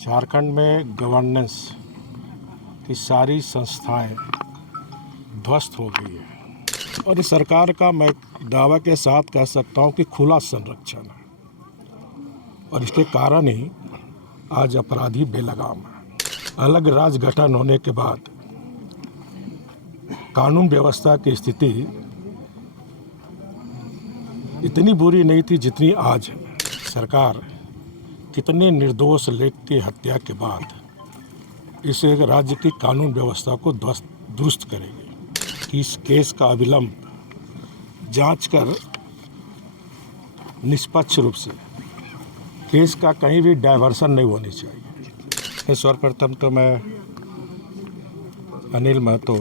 झारखंड में गवर्नेंस की सारी संस्थाएं ध्वस्त हो गई है और इस सरकार का मैं दावा के साथ कह सकता हूं कि खुला संरक्षण है और इसके कारण ही आज अपराधी बेलगाम है। अलग राज्य गठन होने के बाद कानून व्यवस्था की स्थिति इतनी बुरी नहीं थी जितनी आज है। सरकार कितने निर्दोष लोग की हत्या के बाद इस राज्य की कानून व्यवस्था को दुरुस्त करेगी। इस केस का अविलंब जांच कर निष्पक्ष रूप से केस का कहीं भी डायवर्सन नहीं होनी चाहिए। सर्वप्रथम तो मैं अनिल महतो,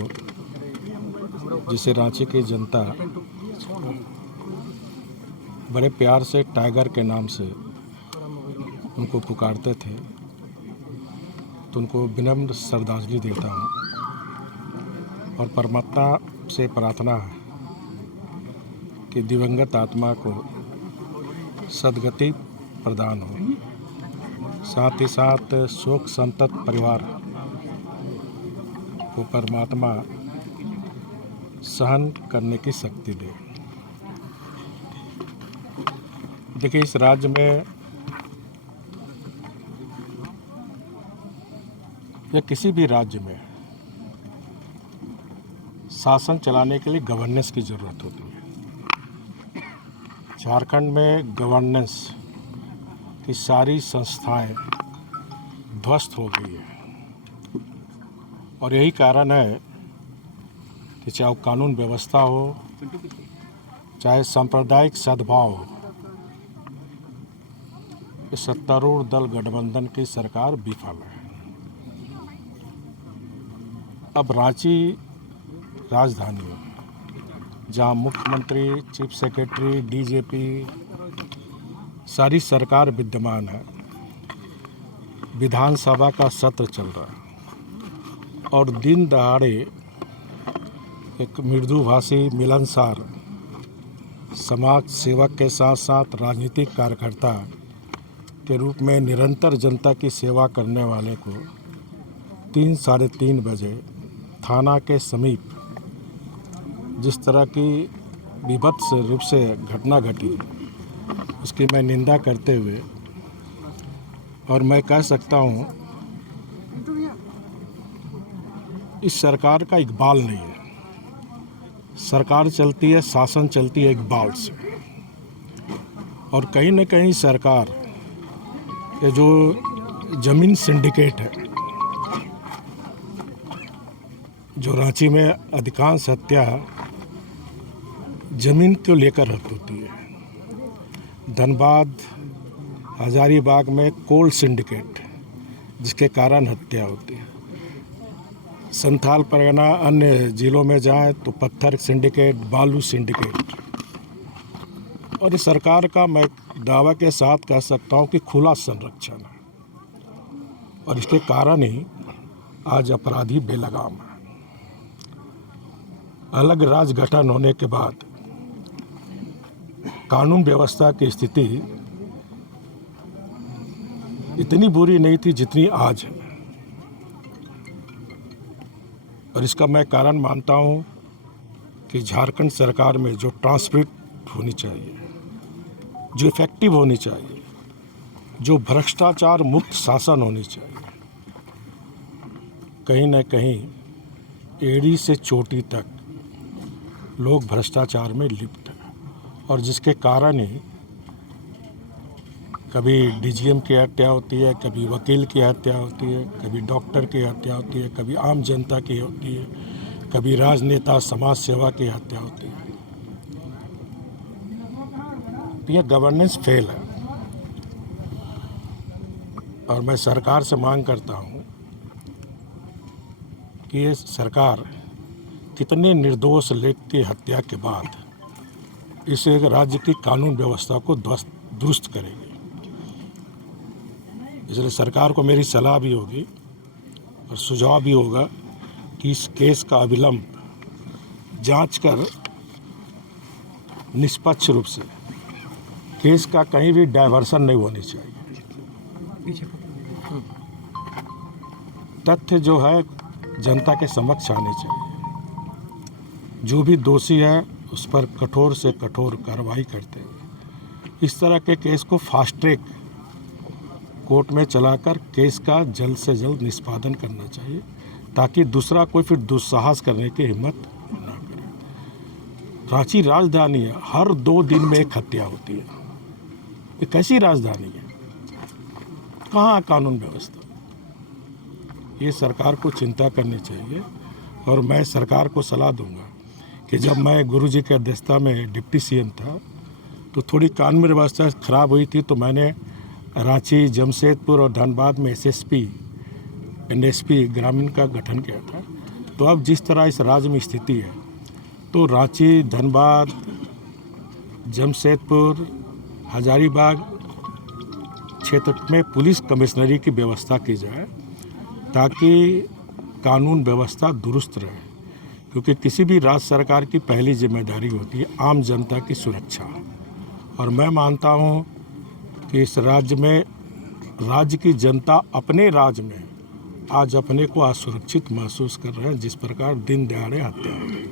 जिसे रांची की जनता बड़े प्यार से टाइगर के नाम से उनको पुकारते थे, तो उनको विनम्र श्रद्धांजलि देता हूँ और परमात्मा से प्रार्थना है कि दिवंगत आत्मा को सद्गति प्रदान हो। साथ ही साथ शोक संतप्त परिवार को परमात्मा सहन करने की शक्ति दे। देखिए, इस राज्य में या किसी भी राज्य में शासन चलाने के लिए गवर्नेंस की ज़रूरत होती है। झारखंड में गवर्नेंस की सारी संस्थाएं ध्वस्त हो गई है और यही कारण है कि चाहे कानून व्यवस्था हो, चाहे सांप्रदायिक सद्भाव हो, इस सत्तारूढ़ दल गठबंधन की सरकार विफल है। अब रांची राजधानी है, जहां मुख्यमंत्री, चीफ सेक्रेटरी, डीजीपी सारी सरकार विद्यमान है। विधानसभा का सत्र चल रहा है और दिन दहाड़े एक मृदुभाषी, मिलनसार समाज सेवक के साथ साथ राजनीतिक कार्यकर्ता के रूप में निरंतर जनता की सेवा करने वाले को 3 साढ़े 3 बजे थाना के समीप जिस तरह की विभत्स रूप से घटना घटी, उसकी मैं निंदा करते हुए और मैं कह सकता हूँ इस सरकार का इकबाल नहीं है। सरकार चलती है, शासन चलती है इकबाल से, और कहीं न कहीं सरकार ये जो ज़मीन सिंडिकेट है, जो रांची में अधिकांश हत्या ज़मीन को लेकर होती है। धनबाद, हजारीबाग में कोल सिंडिकेट, जिसके कारण हत्या होती है। संथाल परगना अन्य ज़िलों में जाएं तो पत्थर सिंडिकेट, बालू सिंडिकेट। और इस सरकार का मैं दावा के साथ कह सकता हूं कि खुला संरक्षण है और इसके कारण ही आज अपराधी बेलगाम है। अलग राज्य गठन होने के बाद कानून व्यवस्था की स्थिति इतनी बुरी नहीं थी जितनी आज है और इसका मैं कारण मानता हूं कि झारखंड सरकार में जो ट्रांसपेरेंट होनी चाहिए, जो इफेक्टिव होनी चाहिए, जो भ्रष्टाचार मुक्त शासन होनी चाहिए, कहीं न कहीं एड़ी से चोटी तक लोग भ्रष्टाचार में लिप्त हैं और जिसके कारण ही कभी डीजीएम की हत्या होती है, कभी वकील की हत्या होती है, कभी डॉक्टर की हत्या होती है, कभी आम जनता की होती है, कभी राजनेता, समाज सेवा की हत्या होती है। तो यह गवर्नेंस फेल है और मैं सरकार से मांग करता हूं कि ये सरकार कितने निर्दोष लोग की हत्या के बाद इस राज्य की कानून व्यवस्था को दुरुस्त करेगी। इसलिए सरकार को मेरी सलाह भी होगी और सुझाव भी होगा कि इस केस का अविलंब जांच कर निष्पक्ष रूप से केस का कहीं भी डायवर्सन नहीं होनी चाहिए। तथ्य जो है जनता के समक्ष आने चाहिए। जो भी दोषी है उस पर कठोर से कठोर कार्रवाई करते हुए इस तरह के केस को फास्ट ट्रैक कोर्ट में चलाकर केस का जल्द से जल्द निष्पादन करना चाहिए, ताकि दूसरा कोई फिर दुस्साहस करने की हिम्मत ना करे। रांची राजधानी है, हर 2 दिन में एक हत्या होती है। ये कैसी राजधानी है? कहाँ कानून व्यवस्था? ये सरकार को चिंता करनी चाहिए। और मैं सरकार को सलाह दूंगा कि जब मैं गुरुजी की अध्यक्षता में डिप्टी सीएम था तो थोड़ी कानून व्यवस्था खराब हुई थी, तो मैंने रांची, जमशेदपुर और धनबाद में एसएसपी एनएसपी ग्रामीण का गठन किया था। तो अब जिस तरह इस राज्य में स्थिति है तो रांची, धनबाद, जमशेदपुर, हजारीबाग क्षेत्र में पुलिस कमिश्नरी की व्यवस्था की जाए, ताकि कानून व्यवस्था दुरुस्त रहे। क्योंकि किसी भी राज्य सरकार की पहली जिम्मेदारी होती है आम जनता की सुरक्षा। और मैं मानता हूँ कि इस राज्य में राज्य की जनता अपने राज्य में आज अपने को असुरक्षित महसूस कर रहे हैं, जिस प्रकार दिन दहाड़े हत्या हो रही है।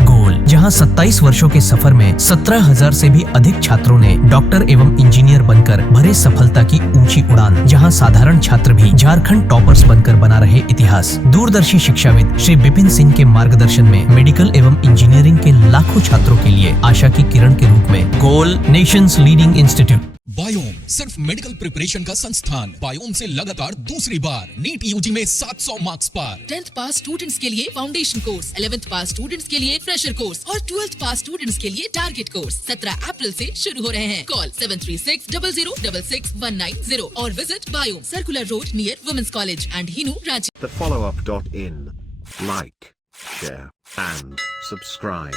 गोल, जहां 27 वर्षों के सफर में 17,000 से भी अधिक छात्रों ने डॉक्टर एवं इंजीनियर बनकर भरे सफलता की ऊंची उड़ान, जहां साधारण छात्र भी झारखंड टॉपर्स बनकर बना रहे इतिहास। दूरदर्शी शिक्षाविद श्री विपिन सिंह के मार्गदर्शन में मेडिकल एवं इंजीनियरिंग के लाखों छात्रों के लिए आशा की किरण के रूप में गोल, नेशंस लीडिंग इंस्टीट्यूट। बायोम सिर्फ मेडिकल प्रिपरेशन का संस्थान। बायोम से लगातार दूसरी बार नीट यूजी में 700 मार्क्स पार। 10th पास स्टूडेंट्स के लिए फाउंडेशन कोर्स, 11th पास स्टूडेंट्स के लिए फ्रेशर कोर्स और 12th पास स्टूडेंट्स के लिए टारगेट कोर्स 17 अप्रैल से शुरू हो रहे हैं। कॉल 7360066190 और visit Biome, circular road near women's college and Hinoo, Ranchi. thefollowup.in. Like, share and subscribe.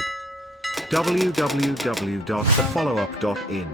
www.thefollowup.in